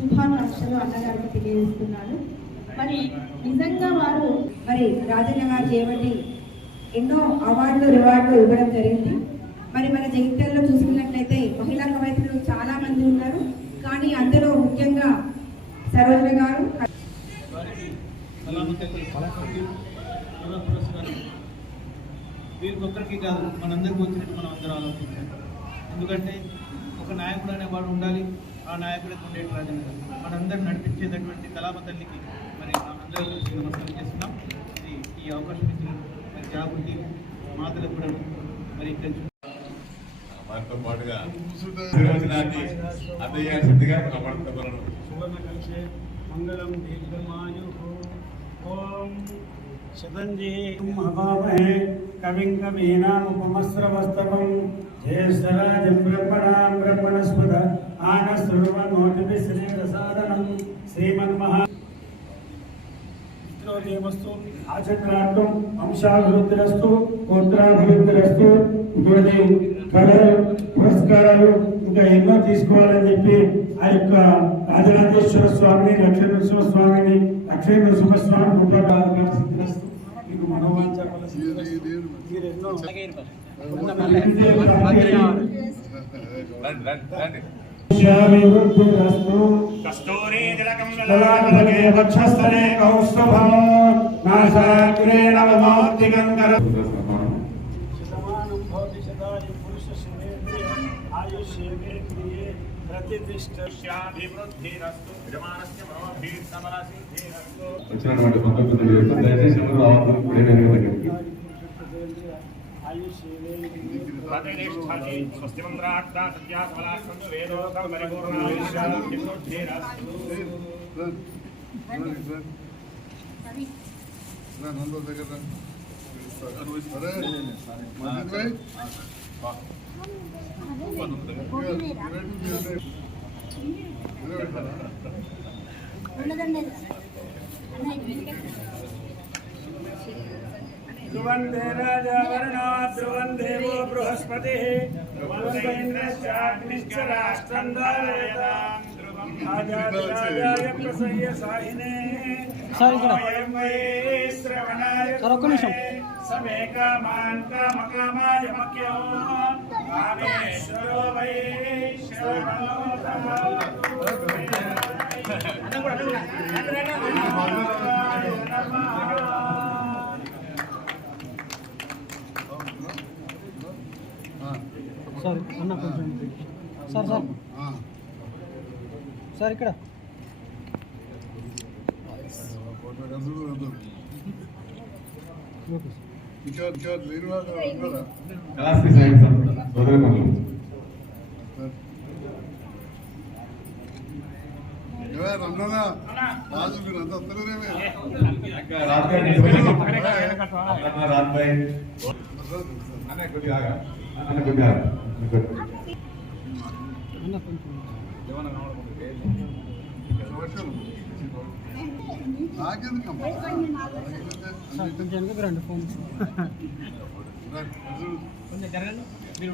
శుభాకాంక్షలు అన్నగారికి తెలియజేస్తున్నాను. మరి నిజంగా వారు మరి రాజన్న గారు చేయబట్టి ఎన్నో అవార్డులు రివార్డులు ఇవ్వడం జరిగింది. మరి మన జగిత్యాలలో చూసుకున్నట్లయితే మహిళా కవయిత్రులు చాలా మంది ఉన్నారు. కానీ అందులో ముఖ్యంగా సరోజన గారు వీరికొక్కరికి కాదు, మనందరికీ వచ్చినట్టు మనం అందరం ఆలోచించాలి. ఎందుకంటే ఒక నాయకుడు అనేవాడు ఉండాలి. ఆ నాయకుడే ఉండేటి రాజన్న గారు మనందరూ నడిపించేటటువంటి కళామ తల్లికి మరి అందరూ నమస్కారం చేస్తున్నాం. ఇది ఈ అవకాశం ఇచ్చిన మరి జాగృతి మాతలకు కూడా మరి ఇక్కడ వారితో పాటుగా అందజేయాల్సిందిగా సువర్ణ కలిసే మంగళం దీర్ఘమాయు ఓం శతంజీ మహామహే కవిం కవీనాముపమస్రవస్తవం జ్యేష్ఠరాజం బ్రహ్మణాం బ్రహ్మణస్పద ఆనశ్రువన్నోతిభిశ్రీరసాదనం శ్రీమన్మహా దేవస్తు ఆచంద్రార్థం వంశాభివృద్ధిరస్తు గోత్రాభివృద్ధిరస్తు ఇటువంటి కళలు పురస్కారాలు ఇంకా ఎన్నో తీసుకోవాలని చెప్పి ఆ యొక్క రాజరాజేశ్వర స్వామిని లక్ష్మీ నరసింహ స్వామిని లక్ష్మీ నరసింహస్వామి మీకు మనోవాంఛ కస్తూరీ తిలకం లలాటలకే వక్షస్థలే కౌస్తుభం నాసాగ్రే నవమోర్తిగంకర శతమానం భవతి శతాయు పురుష శివేంద్రియ ఆయుష్యేంద్రియే ప్రతిష్ఠాభివృద్ధిరస్తు యజమానస్య మనోభిర్సమరసిద్ధిరస్తు. వచ్చినటువంటి భక్తులు దయచేసి ఎవరు రావద్దు. ప్రతిష్ఠతి స్వస్తి మంత్రార్థ సత్యా ఫలాస్కందు వేదోక్తం పరిపూర్ణాయుష్యాభివృద్ధిరస్తు. ధ్రువందే రాజా వర్ణో ధ్రువం దేవో బృహస్పతిః ధ్రువందే ఇంద్రశ్చాగ్నిశ్చ రాష్ట్రం ధారయతాం ధ్రువం రాజాయ ప్రసయ్య సాహినే అయం వై శ్రవణాయ సమే కామాన్ కామకామాయ మఖ్యో కామేశ్వరో వై శ్రవణో సార్ అన్న కొంచెం సార్ సార్ సార్ ఇక్కడ కొంచెం ఎందుకు రండి ఫోన్ కొంచెం జరగండి మీరు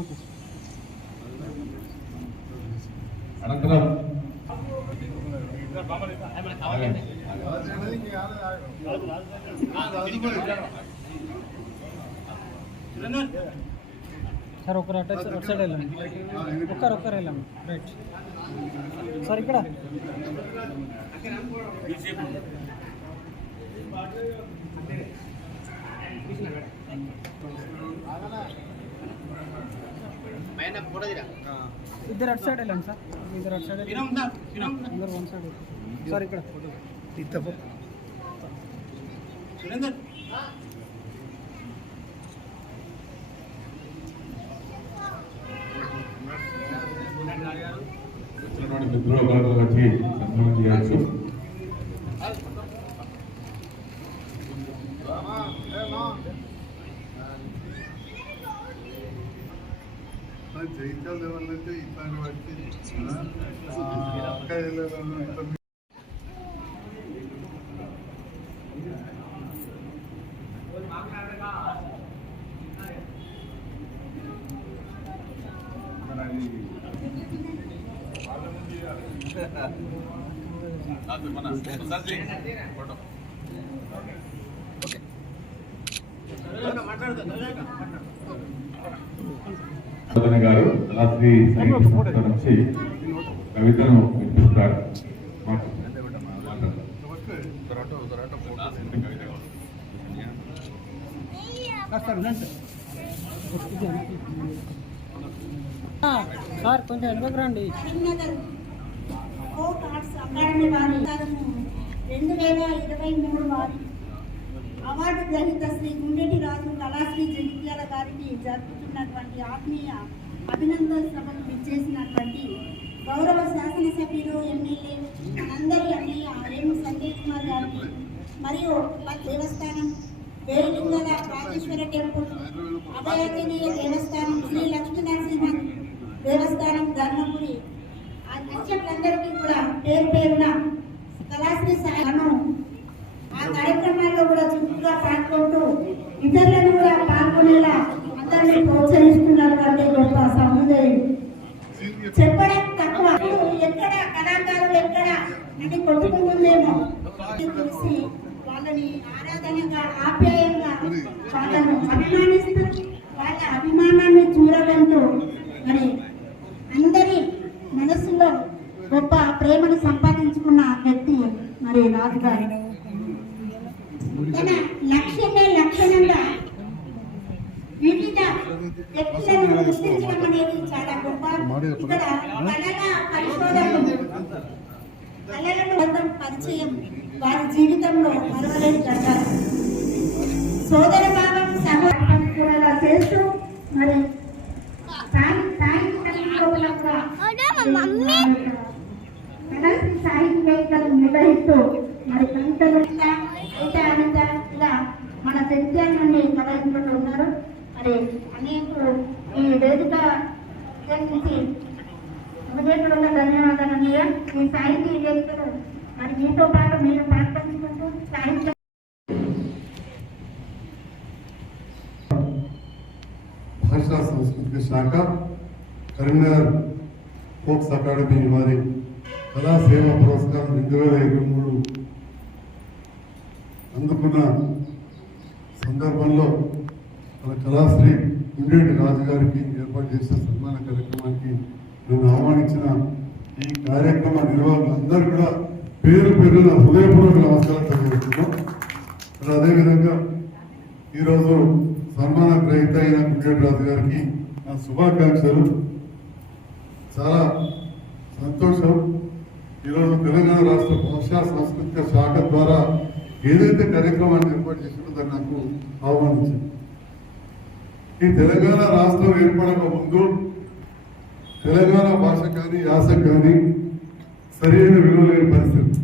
ఓకే అనంతరం సార్ ఒకరు అటు సైడ్ వెళ్ళండి ఒక్కరు వెళ్ళండి రైట్ సార్ ఇక్కడ ఇద్దరు అటు సైడ్ వెళ్ళండి సార్ ఇద్దరు అటు సైడ్ అందరు వన్ సైడ్ సార్ ఇక్కడ వచ్చినటువంటి మిత్రుల వచ్చి సంతోషం చేయవచ్చు. జైత్యాల లెవెల్ ఇట్లాంటి వాటికి అది గారు రాత్రి సంగీత నుంచి కవితను వినిపిస్తారు. సార్ కొంచెం ఎందుకు రండి. కరీంనగర్ ఫోక్ ఆర్ట్స్ అకాడమీ వారి 2023 వారి అవార్డు గ్రహీత శ్రీ గుండెటి రాజు కళాశ్రీ జగిత్యాల గారికి జరుపుతున్నటువంటి ఆత్మీయ అభినందన సభకు విచ్చేసినటువంటి గౌరవ శాసనసభ్యులు ఎమ్మెల్యే మనందరి అన్నయ్య రేణు సంజయ్ కుమార్ గారికి మరియు దేవస్థానం వేలింగల రాజేశ్వర టెంపుల్ అభయాంజనేయ దేవస్థానం శ్రీ లక్ష్మీనరసింహ దేవస్థానం ధర్మపురి ఆ అధ్యక్షులందరికీ కూడా పేరు పేరున కళాశ్రీ సాయను ఆ కార్యక్రమాల్లో కూడా చురుకుగా పాల్గొంటూ ఇతరులను కూడా పాల్గొనేలా అందరినీ ప్రోత్సహిస్తున్నారు అంటే గొప్ప సముదాయం. చెప్పడం తక్కువ, ఎక్కడ కళాకారులు ఎక్కడ అని కొట్టుకుంటుందేమో తెలిసి వాళ్ళని ఆరాధనగా ఆప్యాయంగా వాళ్ళను అభిమానిస్తూ వాళ్ళ అభిమానాన్ని చూడడంతో మరి అందరి మనసులో గొప్ప ప్రేమను సంపాదించుకున్న వ్యక్తి మరి రాజు గారు. తన లక్ష్యమే లక్షణంగా వివిధ వ్యక్తులను గుర్తించడం అనేది చాలా గొప్ప. ఇక్కడ కళల పరిశోధనలు కళలను పరిచయం వారి జీవితంలో మరవలేని ఘట్టాలు. సోదర భావం సహోదరులా చేస్తూ మరి సాహిత్య వేదికలు నిర్వహిస్తూ మరి కవితలు అనిత ఇలా మన జగిత్యాల నుండి కళాకారులు ఉన్నారు. మరి అనేకులు ఈ వేదిక నుంచి హృదయపూర్వక ధన్యవాదాలు అన్నయ్య. ఈ సాహిత్య వేదికలు మరి మీతో పాటు మీరు పాల్పంచుకుంటూ సాహిత్య భాషా సంస్కృతి శాఖ కరీంనగర్ ఫోక్స్ అకాడమీ వారి కళా సేవా పురస్కారం 2023 అందుకున్న సందర్భంలో మన కళాశ్రీ గుండెటి రాజు గారికి ఏర్పాటు చేసిన సన్మాన కార్యక్రమానికి నన్ను ఆహ్వానించిన ఈ కార్యక్రమ నిర్వాహకులందరూ కూడా పేరు పేరున హృదయపూర్వక నమస్కారం తెలియజేస్తున్నాం. అదేవిధంగా ఈరోజు సన్మాన గ్రహీత అయిన గుండెటి రాజు గారికి నా శుభాకాంక్షలు. చాలా సంతోషం. ఈరోజు తెలంగాణ రాష్ట్ర భాషా సాంస్కృతిక శాఖ ద్వారా ఏదైతే కార్యక్రమాన్ని ఏర్పాటు చేసిందో దాన్ని నాకు ఆహ్వానించింది. ఈ తెలంగాణ రాష్ట్రం ఏర్పడక ముందు తెలంగాణ భాష కానీ యాస కానీ సరైన విలువ లేని పరిస్థితి.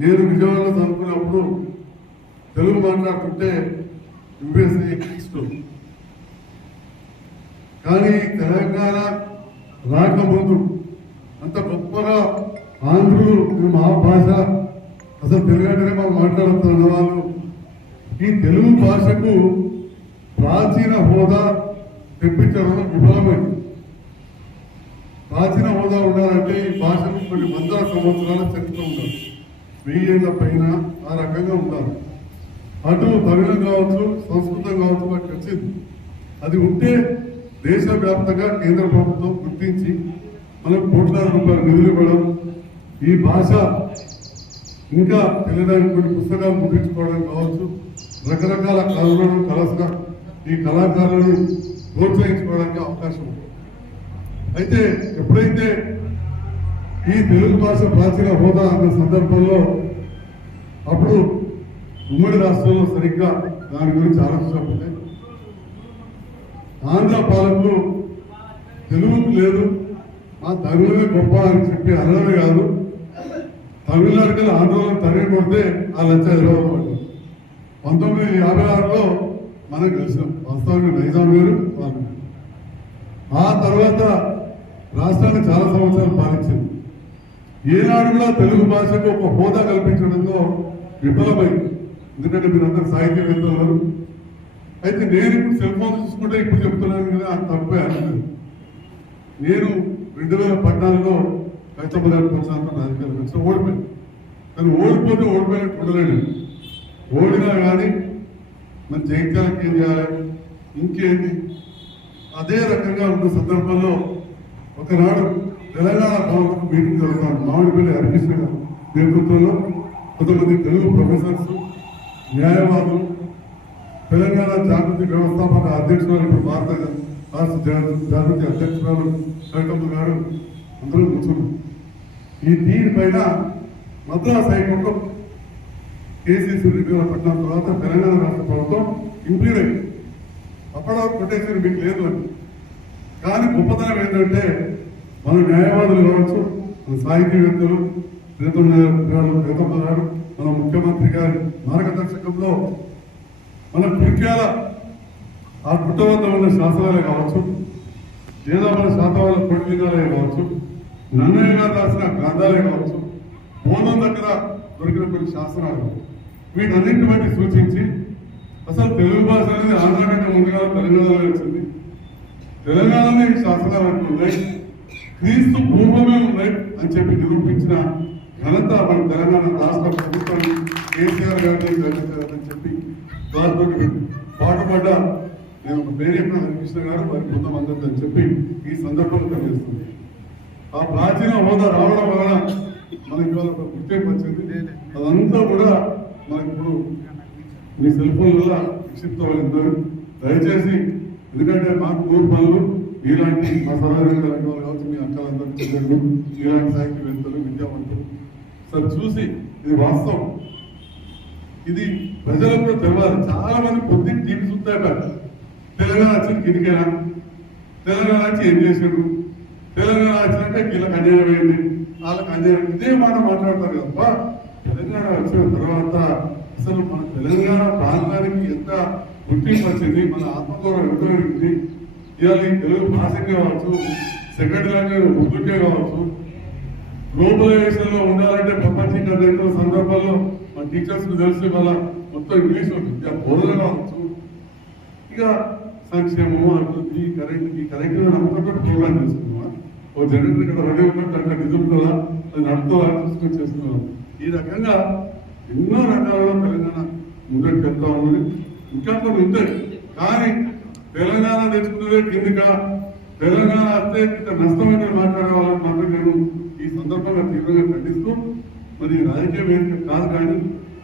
నేను విజయవాడలో చదువుకున్నప్పుడు తెలుగు మాట్లాడుతుంటే యుఎస్ఏ ఎక్కిస్తుంది. కానీ తెలంగాణ రాకముందు అంత గొప్పగా ఆంధ్రులు మా భాష అసలు తెలుగంటేనే మాకు మాట్లాడుతున్న వాళ్ళు ఈ తెలుగు భాషకు ప్రాచీన హోదా తెప్పించడం విఫలమైంది. ప్రాచీన హోదా ఉండాలంటే ఈ భాషకు కొన్ని వందల సంవత్సరాల చరిత్ర ఉండాలి, 1000 ఏళ్ల పైన ఆ రకంగా ఉండాలి. అటు తమిళం కావచ్చు, సంస్కృతం కావచ్చు, వాటికి వచ్చింది. అది ఉంటే దేశవ్యాప్తంగా కేంద్ర ప్రభుత్వం గుర్తించి మనకు కోట్లాది రూపాయలు నిధులు ఇవ్వడం, ఈ భాష ఇంకా తెలియడానికి కొన్ని పుస్తకాలు ముగించుకోవడం కావచ్చు, రకరకాల కళలను కలసగా ఈ కళాకారులను ప్రోత్సహించుకోవడానికి అవకాశం ఉంది. అయితే ఎప్పుడైతే ఈ తెలుగు భాష ప్రాచీన హోదా అన్న సందర్భంలో అప్పుడు ఉమ్మడి రాష్ట్రంలో సరిగ్గా దాని గురించి ఆలోచించకపోతే ఆంధ్ర పాలకులు తెలుగుకు లేదు, ఆ తమిళమే గొప్ప అని చెప్పి అనడమే కాదు, తమిళనాడుకి ఆంధ్రలో తరిగి కొడితే ఆ లక్ష ఎదురవుతుంది. 1956లో మనకు తెలిసాం. వాస్తవానికి నైజాం వేరు వాళ్ళు. ఆ తర్వాత రాష్ట్రాన్ని చాలా సంవత్సరాలు పాలించింది. ఏనాడు కూడా తెలుగు భాషకు ఒక హోదా కల్పించడంలో విఫలమైంది. ఎందుకంటే మీరందరూ సాహిత్యవేత్తలు. అయితే నేను ఇప్పుడు సెల్ ఫోన్ చూసుకుంటే ఇప్పుడు చెప్తున్నాను కదా, అది తప్పే అనలేదు. నేను 2014లో రైతమ్మ గారికి వచ్చినంత రాజకీయాలకు వచ్చిన ఓడిపోయింది. కానీ ఓడిపోతే ఓడిపోయినట్టు ఉండలేడు. ఓడినా కానీ మన జైత్యాలకు ఏం చేయాలి, ఇంకేంటి, అదే రకంగా ఉన్న సందర్భంలో ఒకనాడు తెలంగాణ భవన్ మీటింగ్ జరుగుతాను. మామిడిపల్లి హరికృష్ణ గారి నేతృత్వంలో కొంతమంది తెలుగు ప్రొఫెసర్స్, న్యాయవాదులు, తెలంగాణ జాగృతి వ్యవస్థాపక అధ్యక్షురాలు, ఇప్పుడు భారత రాష్ట్ర జాగృతి అధ్యక్షురాలు కవితమ్మ గారు అందరూ కూర్చున్నారు. ఈ దీనిపైన మద్రాస్ హైకోర్టు కేసీసీ 2014 తర్వాత తెలంగాణ రాష్ట్ర ప్రభుత్వం ఇంప్లీడ్ అయింది. అప్పటివరకు ప్రొటెక్షన్ మీకు లేదు అని. కానీ గొప్పతనం ఏంటంటే మన న్యాయవాదులు కావచ్చు, మన సాహితీవేత్తలు, ప్రీతమ్మ గారు, మన ముఖ్యమంత్రి గారి మార్గదర్శకంలో మన కుర్క్యాల ఆ పుట్ట వద్ద ఉన్న శాసనాలే కావచ్చు, లేదా మన శాతవాళ్ళ కొట్లింగాలే కావచ్చు, నన్నయ్య గారు రాసిన గ్రంథాలే కావచ్చు, బోనం దగ్గర దొరికిన కొన్ని శాసనాలు కావచ్చు, వీటన్నింటి బట్టి సూచించి అసలు తెలుగు భాష అనేది ఆంధ్ర కంటే ముందుగా తెలంగాణలో వచ్చింది. తెలంగాణలో ఈ శాసనాలు ఉన్నాయి, క్రీస్తు పూర్వమే ఉన్నాయి అని చెప్పి నిరూపించిన ఘనత మన తెలంగాణ రాష్ట్ర ప్రభుత్వం కేసీఆర్ గారిని చెప్పి దాంతో పాటుపడ్డ నేను ఒక పేరు చెప్పిన హరికృష్ణ గారు వారి బృందం అందరితో అని చెప్పి ఈ సందర్భంలో తెలియజేస్తుంది. ఆ ప్రాచీన హోదా రావడం వలన మనకి ఇవాళ ఒక గుర్తింపు వచ్చింది. అదంతా కూడా మనకి ఇప్పుడు మీ సెల్ ఫోన్ వల్ల విక్షిప్తమైంది. దయచేసి, ఎందుకంటే మాకు ఊరు పనులు ఇలాంటి మా సమాజంలో వాళ్ళు కావచ్చు, మీ అక్కలందరూ చెల్లెళ్ళు, ఇలాంటి సాహిత్యవేత్తలు, విద్యావంతులు సార్ చూసి ఇది వాస్తవం, ఇది ప్రజలకు కూడా తెలియాలి. చాలా మంది పొద్దున్న టీవీ చూస్తాయి, తెలంగాణ వచ్చిన కిందికేనా, తెలంగాణ వచ్చి ఏం చేశాడు, తెలంగాణ వచ్చినాక వీళ్ళకి అన్యాయం అయింది, వాళ్ళకి అన్యాయం, ఇదే మాట మాట్లాడతారు కదా. తెలంగాణ వచ్చిన తర్వాత అసలు మన తెలంగాణ ప్రాంతానికి ఎంత గుర్తింపు వచ్చింది, మన ఆత్మగౌరవం ఎంత పెరిగింది. ఇవాళ ఈ తెలుగు భాషకే కావచ్చు, సెకండ్ లాంగ్వేజ్ ఉర్దూకే కావచ్చు, గ్లోబలైజేషన్ లో ఉండాలంటే ప్రపంచంగా రెండు సందర్భాల్లో మన టీచర్స్ తెలుసు, వాళ్ళ మొత్తం ఇంగ్లీష్ విద్యా బోధన కావచ్చు, ఇక సంక్షేమము, అభివృద్ధి, కరెంట్ నమ్మకంతో ప్రోగ్రామ్ చేసుకున్నామా, ఓ జనరేటర్ ఇక్కడ రెడీ ఉన్నట్టు అక్కడ నిజంగా అది నడుపుకోవాలని చూసుకొని చేస్తున్నాం. ఈ రకంగా ఎన్నో రకాలలో తెలంగాణ ముందరికి వెళ్తా ఉన్నది. ఇంకా కొన్ని ఉంటాయి, కానీ తెలంగాణ తెచ్చుకున్నదే కిందిక, తెలంగాణ వస్తే ఇంత నష్టమైన మాట్లాడే వాళ్ళని మాత్రం నేను ఈ సందర్భంగా తీవ్రంగా ఖండిస్తూ, మరి రాజకీయ వేదిక కాదు కానీ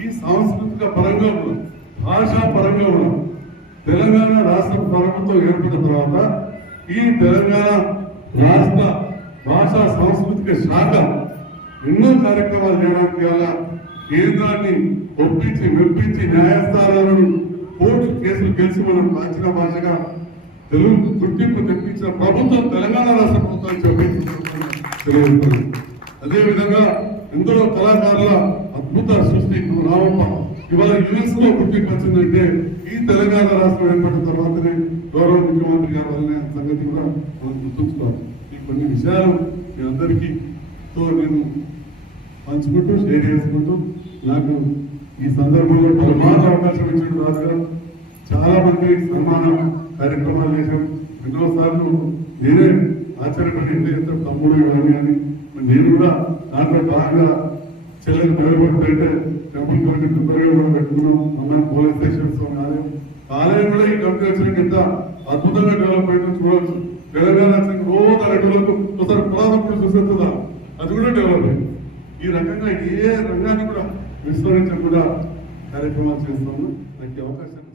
ఈ సాంస్కృతిక పరంగా కూడా, భాషా పరంగా కూడా తెలంగాణ రాష్ట్ర ప్రభుత్వం ఏర్పడిన తర్వాత ఈ తెలంగాణ రాష్ట్ర భాషా సాంస్కృతిక శాఖ ఎన్నో కార్యక్రమాలు చేయడానికి వల్ల కేంద్రాన్ని ఒప్పించి మెప్పించి న్యాయస్థానాలను కోర్టు కేసులు గెలిచి మనం ప్రాచీన భాషగా తెలుగు గుర్తింపు తెప్పించిన ప్రభుత్వం తెలంగాణ రాష్ట్ర ప్రభుత్వం తెలియజేస్తుంది. అదేవిధంగా ఎందరో కళాకారుల అద్భుత సృష్టి రామప్ప ఇవాళ యునెస్కో గుర్తింపు వచ్చిందంటే ఈ తెలంగాణ రాష్ట్రం ఏర్పడిన తర్వాతనే గౌరవ ముఖ్యమంత్రి గారు వల్లనే సంగతి కూడా మనం గుర్తుంచుకోవాలి. ఈ కొన్ని విషయాలు మీ అందరికీ నేను పంచుకుంటూ షేర్ చేసుకుంటూ, నాకు ఈ సందర్భంలో పలుమార్లు అవకాశం ఇచ్చిన రాజు గారు చాలా మంది సన్మాన కార్యక్రమాలు చేశాం. ఎన్నోసార్లు నేనే ఆశ్చర్యపడి ఎంత తమ్ముడు కానీ అని నేను కూడా దాంట్లో బాగా చెల్లెలు నిలబడితే టెంపుల్ కమిటీ ప్రిపేర్గా కూడా పెట్టుకున్నాం. అమ్మాయి పోలీస్ స్టేషన్స్ ఆలయం కూడా ఈ కమిటీ వచ్చినాక ఎంత అద్భుతంగా డెవలప్ అయిందో చూడవచ్చు. తెలంగాణ వచ్చిన రోజు అరటులకు ఒకసారి పురాతనప్పుడు చూసేస్తుందా, అది కూడా డెవలప్ అయింది. ఈ రకంగా ఏ రంగాన్ని కూడా విస్తరించకుండా కార్యక్రమాలు చేస్తాము. నాకు అవకాశం